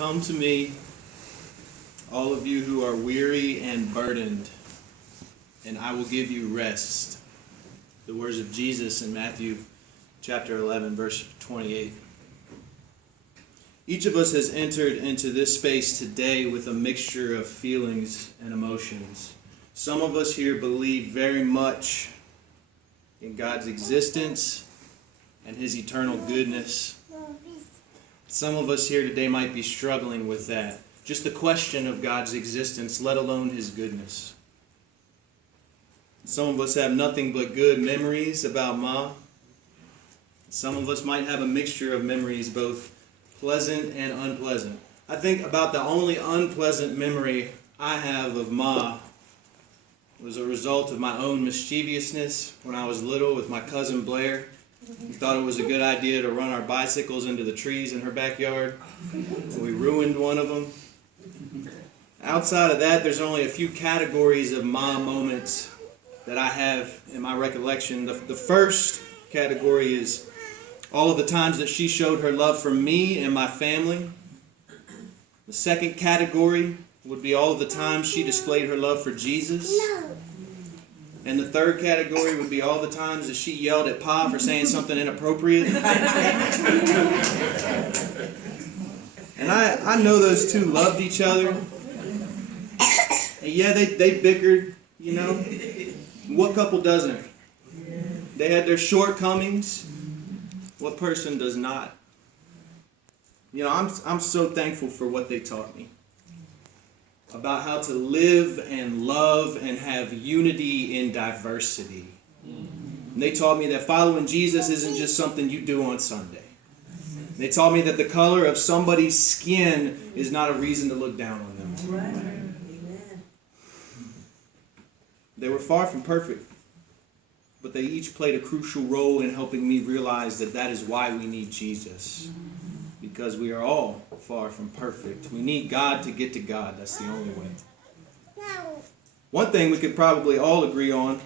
Come to me, all of you who are weary and burdened, and I will give you rest. The words of Jesus in Matthew chapter 11, verse 28. Each of us has entered into this space today with a mixture of feelings and emotions. Some of us here believe very much in God's existence and His eternal goodness. Some of us here today might be struggling with that. Just the question of God's existence, let alone His goodness. Some of us have nothing but good memories about Ma. Some of us might have a mixture of memories, both pleasant and unpleasant. I think about the only unpleasant memory I have of Ma was a result of my own mischievousness when I was little with my cousin Blair. We thought it was a good idea to run our bicycles into the trees in her backyard, and we ruined one of them. Outside of that, there's only a few categories of Ma moments that I have in my recollection. The first category is all of the times that she showed her love for me and my family. The second category would be all of the times she displayed her love for Jesus. And the third category would be all the times that she yelled at Pa for saying something inappropriate. And I know those two loved each other. And yeah, they bickered, you know. What couple doesn't? They had their shortcomings. What person does not? You know, I'm so thankful for what they taught me about how to live and love and have unity in diversity. And they taught me that following Jesus isn't just something you do on Sunday. They taught me that the color of somebody's skin is not a reason to look down on them. They were far from perfect, but they each played a crucial role in helping me realize that that is why we need Jesus. Because we are all far from perfect. We need God to get to God. That's the only way. One thing we could probably all agree on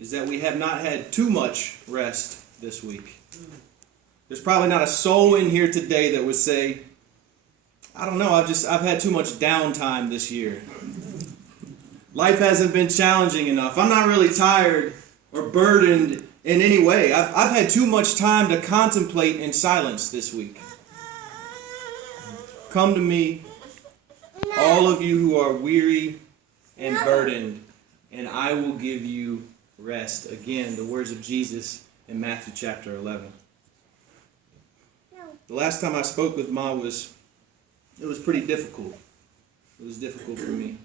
is that we have not had too much rest this week. There's probably not a soul in here today that would say, I don't know, I've had too much downtime this year. Life hasn't been challenging enough. I'm not really tired or burdened in any way. I've had too much time to contemplate in silence this week. Come to me, all of you who are weary and burdened, and I will give you rest. Again, the words of Jesus in Matthew chapter 11. The last time I spoke with Ma it was pretty difficult. It was difficult for me.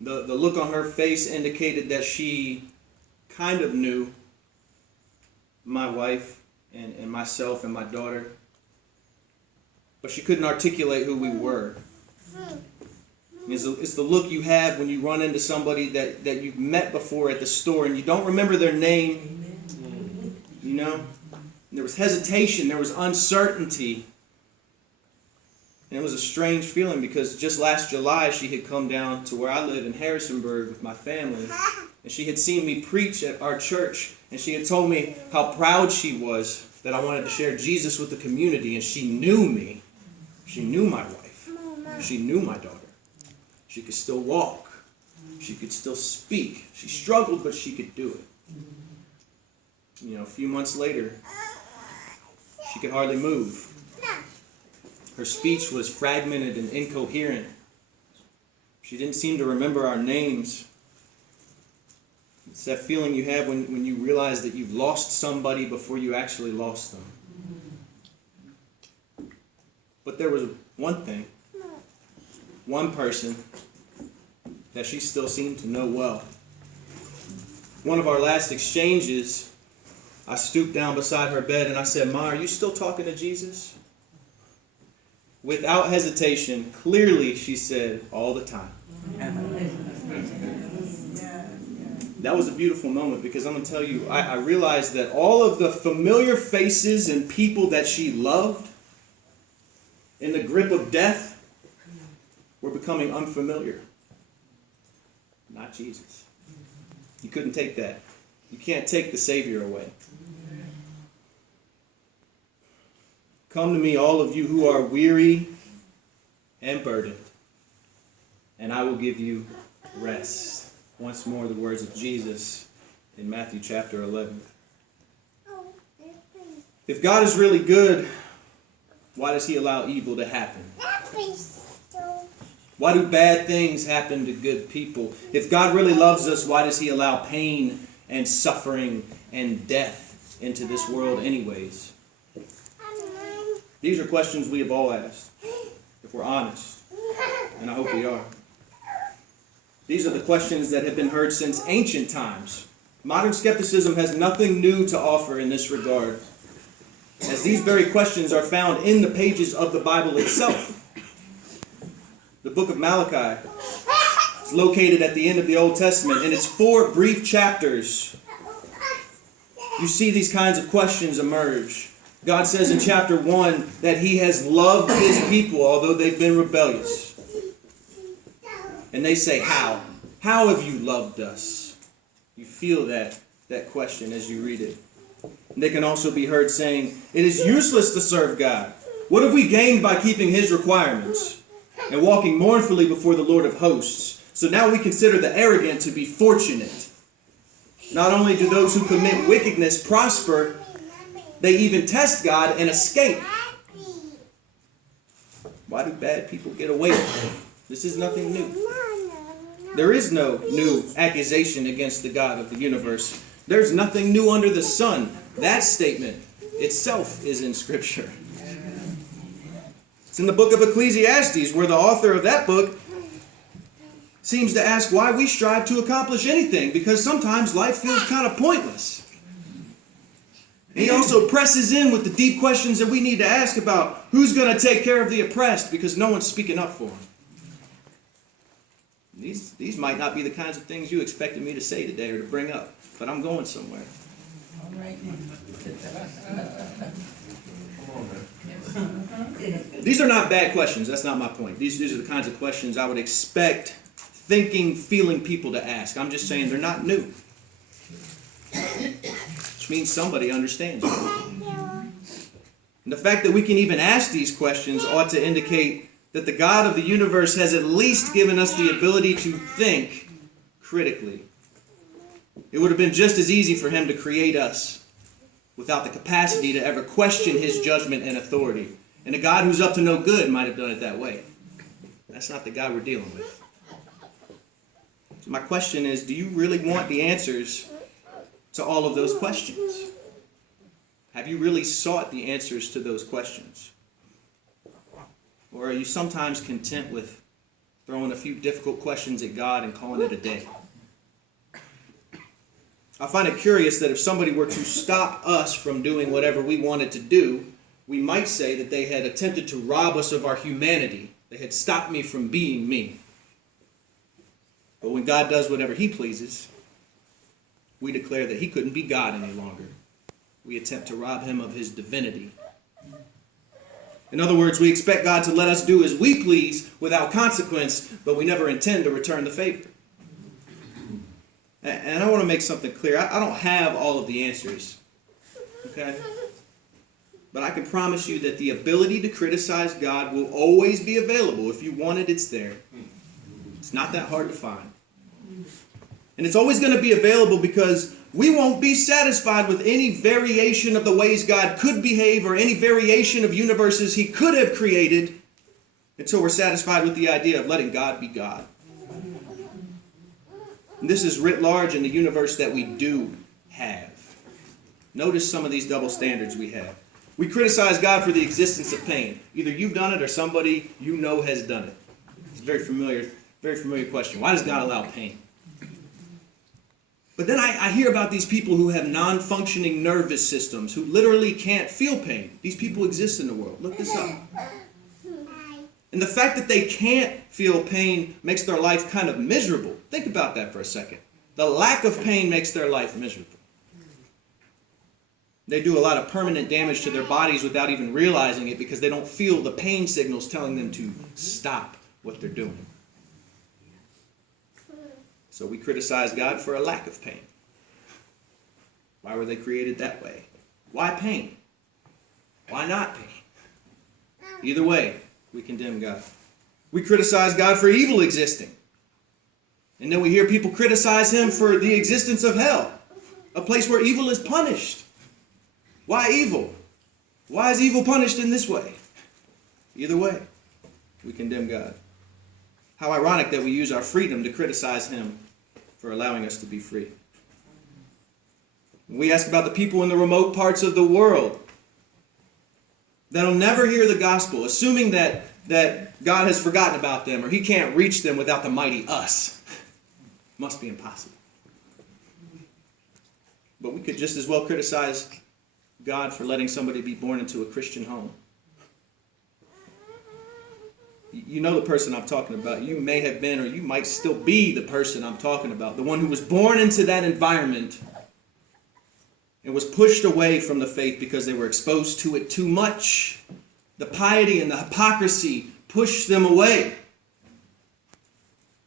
The look on her face indicated that she kind of knew my wife and myself and my daughter, but she couldn't articulate who we were. It's the look you have when you run into somebody that you've met before at the store and you don't remember their name. You know? There was hesitation, there was uncertainty. And it was a strange feeling because just last July she had come down to where I live in Harrisonburg with my family. And she had seen me preach at our church. And she had told me how proud she was that I wanted to share Jesus with the community. And she knew me. She knew my wife. She knew my daughter. She could still walk. She could still speak. She struggled, but she could do it. You know, a few months later, she could hardly move. Her speech was fragmented and incoherent. She didn't seem to remember our names. It's that feeling you have when you realize that you've lost somebody before you actually lost them. But there was one thing, one person that she still seemed to know well. One of our last exchanges, I stooped down beside her bed and I said, Ma, are you still talking to Jesus? Without hesitation, clearly she said, all the time. That was a beautiful moment because I'm going to tell you, I realized that all of the familiar faces and people that she loved in the grip of death were becoming unfamiliar. Not Jesus. You couldn't take that. You can't take the Savior away. Come to me, all of you who are weary and burdened, and I will give you rest. Once more, the words of Jesus in Matthew chapter 11. If God is really good, why does he allow evil to happen? Why do bad things happen to good people? If God really loves us, why does he allow pain and suffering and death into this world anyways? These are questions we have all asked, if we're honest, and I hope we are. These are the questions that have been heard since ancient times. Modern skepticism has nothing new to offer in this regard, as these very questions are found in the pages of the Bible itself. The book of Malachi is located at the end of the Old Testament. In its 4 brief chapters, you see these kinds of questions emerge. God says in chapter 1 that he has loved his people, although they've been rebellious. And they say, how? How have you loved us? You feel that question as you read it. And they can also be heard saying, it is useless to serve God. What have we gained by keeping his requirements and walking mournfully before the Lord of hosts? So now we consider the arrogant to be fortunate. Not only do those who commit wickedness prosper, they even test God and escape. Why do bad people get away with it? This is nothing new. There is no new accusation against the God of the universe. There's nothing new under the sun. That statement itself is in Scripture. It's in the book of Ecclesiastes, where the author of that book seems to ask why we strive to accomplish anything, because sometimes life feels kind of pointless. And he also presses in with the deep questions that we need to ask about who's going to take care of the oppressed, because no one's speaking up for them. These might not be the kinds of things you expected me to say today or to bring up, but I'm going somewhere. All right. These are not bad questions. That's not my point. These are the kinds of questions I would expect thinking, feeling people to ask. I'm just saying they're not new. Which means somebody understands. And the fact that we can even ask these questions ought to indicate that the God of the universe has at least given us the ability to think critically. It would have been just as easy for him to create us without the capacity to ever question his judgment and authority. And a God who's up to no good might have done it that way. That's not the God we're dealing with. So my question is, do you really want the answers to all of those questions? Have you really sought the answers to those questions? Or are you sometimes content with throwing a few difficult questions at God and calling it a day? I find it curious that if somebody were to stop us from doing whatever we wanted to do, we might say that they had attempted to rob us of our humanity. They had stopped me from being me. But when God does whatever he pleases, we declare that he couldn't be God any longer. We attempt to rob him of his divinity. In other words, we expect God to let us do as we please without consequence, but we never intend to return the favor. And I want to make something clear. I don't have all of the answers. Okay? But I can promise you that the ability to criticize God will always be available. If you want it, it's there. It's not that hard to find. And it's always going to be available because we won't be satisfied with any variation of the ways God could behave or any variation of universes he could have created until we're satisfied with the idea of letting God be God. And this is writ large in the universe that we do have. Notice some of these double standards we have. We criticize God for the existence of pain. Either you've done it or somebody you know has done it. It's a very familiar question. Why does God allow pain? But then I hear about these people who have non-functioning nervous systems, who literally can't feel pain. These people exist in the world. Look this up. And the fact that they can't feel pain makes their life kind of miserable. Think about that for a second. The lack of pain makes their life miserable. They do a lot of permanent damage to their bodies without even realizing it because they don't feel the pain signals telling them to stop what they're doing. So we criticize God for a lack of pain. Why were they created that way? Why pain? Why not pain? Either way, we condemn God. We criticize God for evil existing. And then we hear people criticize him for the existence of hell, a place where evil is punished. Why evil? Why is evil punished in this way? Either way, we condemn God. How ironic that we use our freedom to criticize him for allowing us to be free. We ask about the people in the remote parts of the world that'll never hear the gospel, assuming that God has forgotten about them or he can't reach them without the mighty us. Must be impossible. But we could just as well criticize God for letting somebody be born into a Christian home. You know the person I'm talking about. You may have been or you might still be the person I'm talking about. The one who was born into that environment and was pushed away from the faith because they were exposed to it too much. The piety and the hypocrisy pushed them away.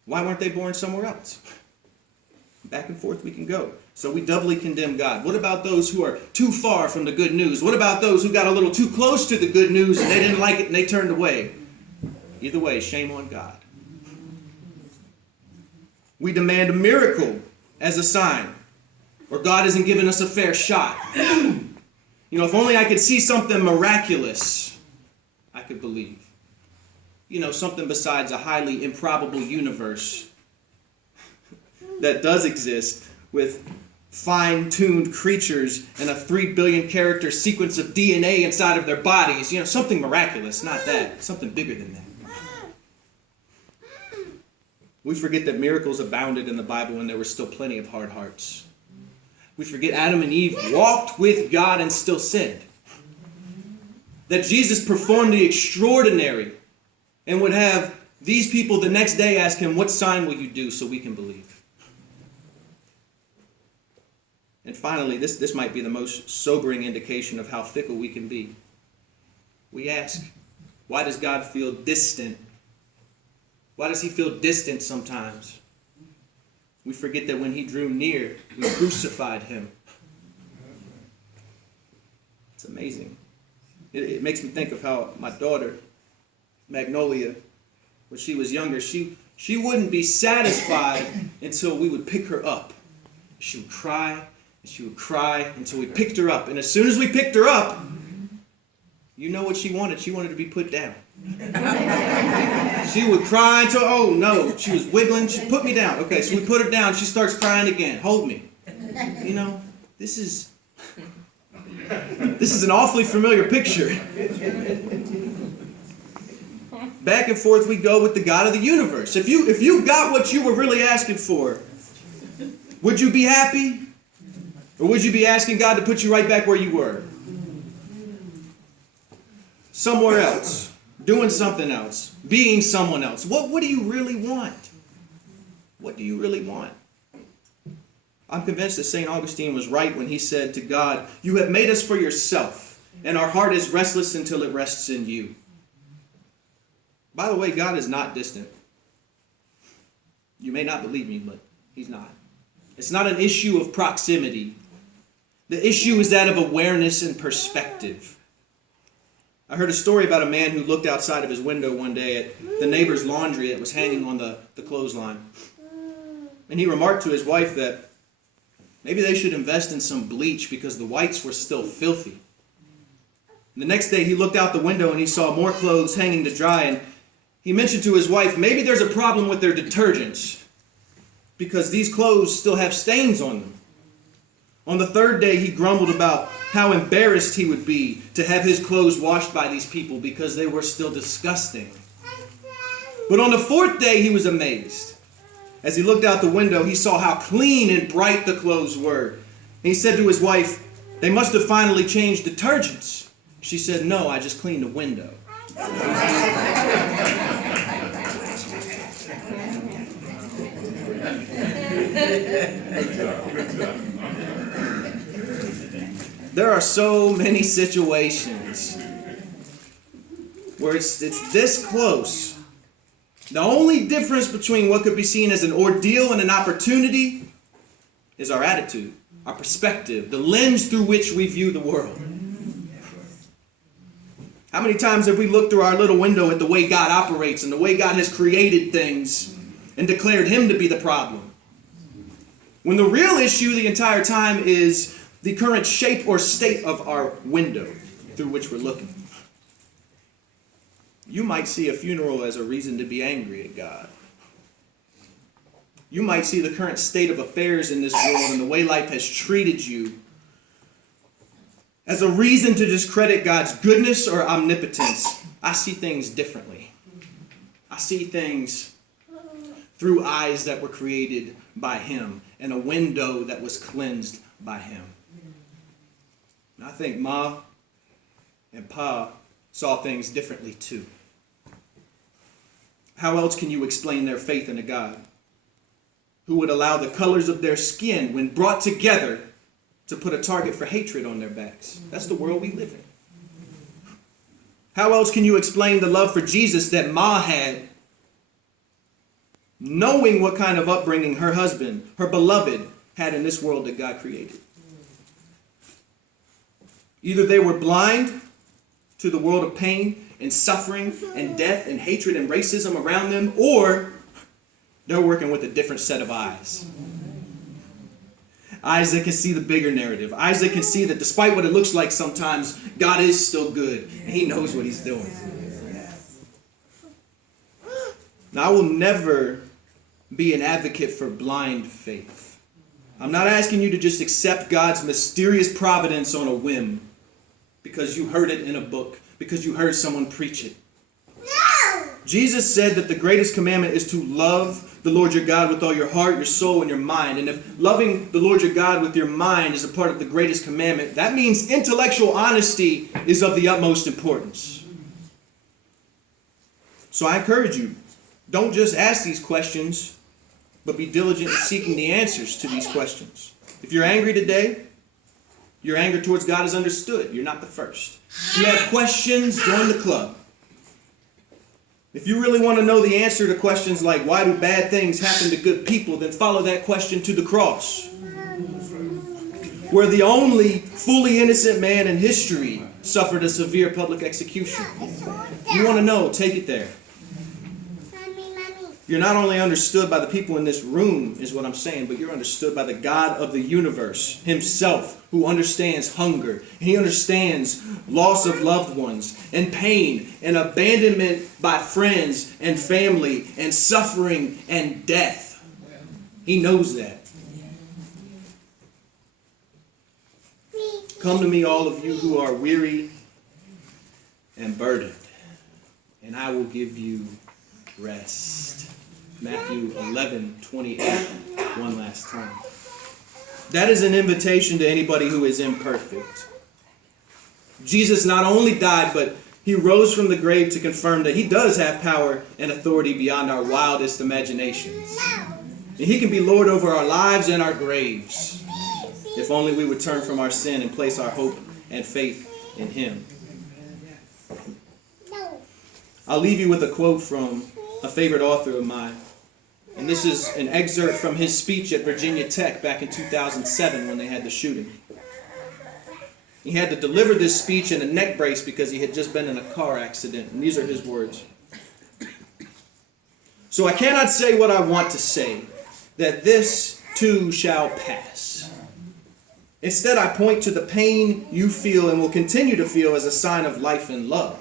Why weren't they born somewhere else? Back and forth we can go. So we doubly condemn God. What about those who are too far from the good news? What about those who got a little too close to the good news and they didn't like it and they turned away? Either way, shame on God. We demand a miracle as a sign, or God isn't giving us a fair shot. If only I could see something miraculous, I could believe. Something besides a highly improbable universe that does exist with fine-tuned creatures and a 3 billion character sequence of DNA inside of their bodies. Something miraculous, not that. Something bigger than that. We forget that miracles abounded in the Bible and there were still plenty of hard hearts. We forget Adam and Eve walked with God and still sinned. That Jesus performed the extraordinary and would have these people the next day ask him, what sign will you do so we can believe? And finally, this might be the most sobering indication of how fickle we can be. We ask, why does God feel distant? Why does he feel distant sometimes? We forget that when he drew near, we crucified him. It's amazing. It makes me think of how my daughter, Magnolia, when she was younger, she wouldn't be satisfied until we would pick her up. She would cry, and she would cry until we picked her up. And as soon as we picked her up, you know what she wanted? She wanted to be put down. She would cry until, oh no, she was wiggling. She put me down. Okay, so we put her down. She starts crying again. Hold me. This is an awfully familiar picture. Back and forth we go with the God of the universe. If you got what you were really asking for, would you be happy? Or would you be asking God to put you right back where you were? Somewhere else. Doing something else. Being someone else. What do you really want? What do you really want? I'm convinced that St. Augustine was right when he said to God, you have made us for yourself, and our heart is restless until it rests in you. By the way, God is not distant. You may not believe me, but he's not. It's not an issue of proximity. The issue is that of awareness and perspective. I heard a story about a man who looked outside of his window one day at the neighbor's laundry that was hanging on the clothesline. And he remarked to his wife that maybe they should invest in some bleach because the whites were still filthy. And the next day he looked out the window and he saw more clothes hanging to dry, and he mentioned to his wife, maybe there's a problem with their detergents because these clothes still have stains on them. On the third day, he grumbled about how embarrassed he would be to have his clothes washed by these people because they were still disgusting. But on the fourth day, he was amazed. As he looked out the window, he saw how clean and bright the clothes were. And he said to his wife, they must have finally changed detergents. She said, no, I just cleaned the window. There are so many situations where it's this close. The only difference between what could be seen as an ordeal and an opportunity is our attitude, our perspective, the lens through which we view the world. How many times have we looked through our little window at the way God operates and the way God has created things and declared him to be the problem? When the real issue the entire time is the current shape or state of our window through which we're looking. You might see a funeral as a reason to be angry at God. You might see the current state of affairs in this world and the way life has treated you as a reason to discredit God's goodness or omnipotence. I see things differently. I see things through eyes that were created by him and a window that was cleansed by him. And I think Ma and Pa saw things differently too. How else can you explain their faith in a God who would allow the colors of their skin, when brought together, to put a target for hatred on their backs? That's the world we live in. How else can you explain the love for Jesus that Ma had, knowing what kind of upbringing her husband, her beloved, had in this world that God created? Either they were blind to the world of pain and suffering and death and hatred and racism around them, or they're working with a different set of eyes. Eyes that can see the bigger narrative. Eyes that can see that despite what it looks like sometimes, God is still good and he knows what he's doing. Now, I will never be an advocate for blind faith. I'm not asking you to just accept God's mysterious providence on a whim because you heard it in a book, because you heard someone preach it. No! Jesus said that the greatest commandment is to love the Lord your God with all your heart, your soul, and your mind. And if loving the Lord your God with your mind is a part of the greatest commandment, that means intellectual honesty is of the utmost importance. So I encourage you, don't just ask these questions, but be diligent in seeking the answers to these questions. If you're angry today, your anger towards God is understood. You're not the first. If you have questions, join the club. If you really want to know the answer to questions like, why do bad things happen to good people, then follow that question to the cross, where the only fully innocent man in history suffered a severe public execution. You want to know, take it there. You're not only understood by the people in this room, is what I'm saying, but you're understood by the God of the universe himself, who understands hunger. And he understands loss of loved ones and pain and abandonment by friends and family and suffering and death. He knows that. Come to me, all of you who are weary and burdened, and I will give you rest. Matthew 11:28, one last time. That is an invitation to anybody who is imperfect. Jesus not only died, but he rose from the grave to confirm that he does have power and authority beyond our wildest imaginations. And he can be Lord over our lives and our graves, if only we would turn from our sin and place our hope and faith in him. I'll leave you with a quote from a favorite author of mine. And this is an excerpt from his speech at Virginia Tech back in 2007 when they had the shooting. He had to deliver this speech in a neck brace because he had just been in a car accident. And these are his words. So I cannot say what I want to say, that this too shall pass. Instead, I point to the pain you feel and will continue to feel as a sign of life and love.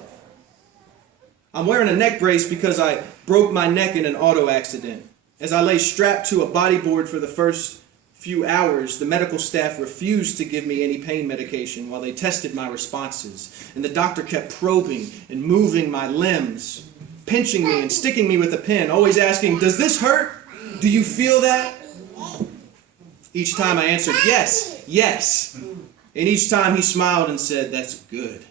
I'm wearing a neck brace because I broke my neck in an auto accident. As I lay strapped to a bodyboard for the first few hours, the medical staff refused to give me any pain medication while they tested my responses. And the doctor kept probing and moving my limbs, pinching me and sticking me with a pin, always asking, "Does this hurt? Do you feel that?" Each time I answered, "Yes, yes." And each time he smiled and said, "That's good."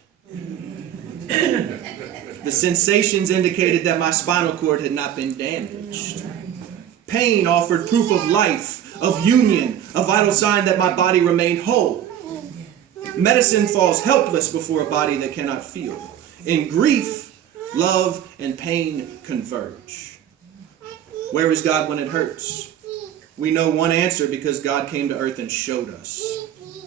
The sensations indicated that my spinal cord had not been damaged. Pain offered proof of life, of union, a vital sign that my body remained whole. Medicine falls helpless before a body that cannot feel. In grief, love and pain converge. Where is God when it hurts? We know one answer because God came to earth and showed us.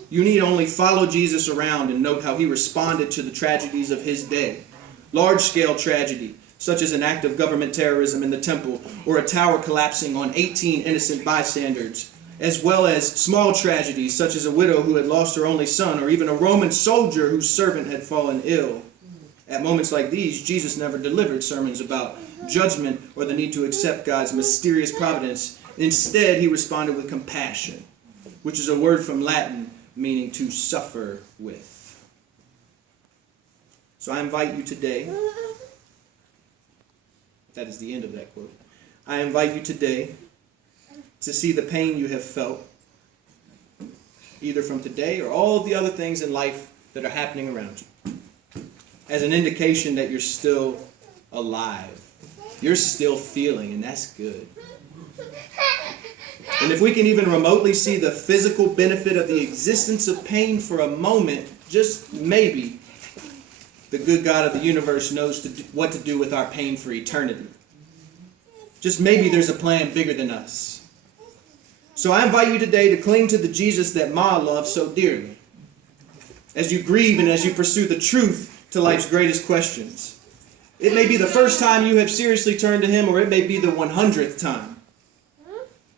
You need only follow Jesus around and note how he responded to the tragedies of his day. large-scale tragedy, such as an act of government terrorism in the temple, or a tower collapsing on 18 innocent bystanders, as well as small tragedies, such as a widow who had lost her only son, or even a Roman soldier whose servant had fallen ill. At moments like these, Jesus never delivered sermons about judgment or the need to accept God's mysterious providence. Instead, he responded with compassion, which is a word from Latin meaning to suffer with. So I invite you today, that is the end of that quote, I invite you today to see the pain you have felt, either from today or all of the other things in life that are happening around you, as an indication that you're still alive. You're still feeling, and that's good. And if we can even remotely see the physical benefit of the existence of pain for a moment, just maybe, the good God of the universe knows what to do with our pain for eternity. Just maybe there's a plan bigger than us. So I invite you today to cling to the Jesus that Ma loves so dearly, as you grieve and as you pursue the truth to life's greatest questions. It may be the first time you have seriously turned to him, or it may be the 100th time.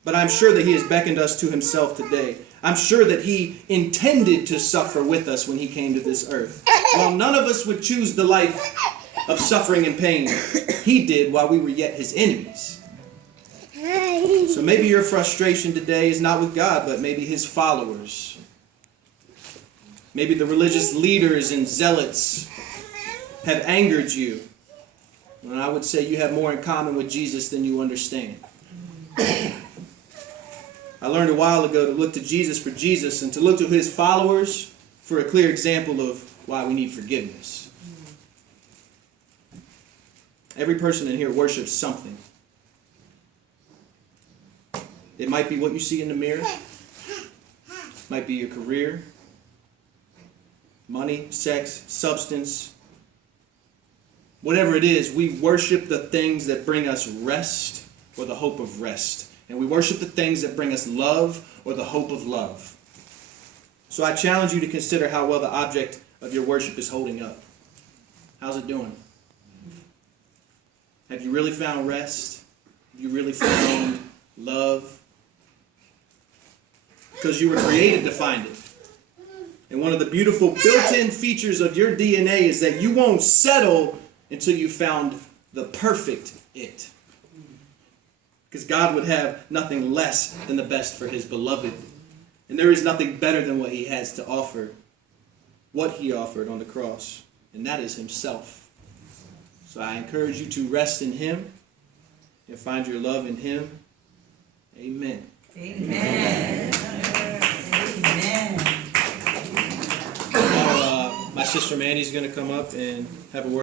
But I'm sure that he has beckoned us to himself today. I'm sure that he intended to suffer with us when he came to this earth. While none of us would choose the life of suffering and pain, he did while we were yet his enemies. So maybe your frustration today is not with God, but maybe his followers. Maybe the religious leaders and zealots have angered you. And I would say you have more in common with Jesus than you understand. I learned a while ago to look to Jesus for Jesus and to look to his followers for a clear example of why we need forgiveness. Every person in here worships something. It might be what you see in the mirror. It might be your career, money, sex, substance. Whatever it is, we worship the things that bring us rest or the hope of rest. And we worship the things that bring us love or the hope of love. So I challenge you to consider how well the object of your worship is holding up. How's it doing? Have you really found rest? Have you really found love? Because you were created to find it. And one of the beautiful built-in features of your DNA is that you won't settle until you found the perfect it. Because God would have nothing less than the best for his beloved. And there is nothing better than what he has to offer. What he offered on the cross. And that is himself. So I encourage you to rest in him and find your love in him. Amen. Amen. Amen. Now, my sister Mandy's going to come up and have a word.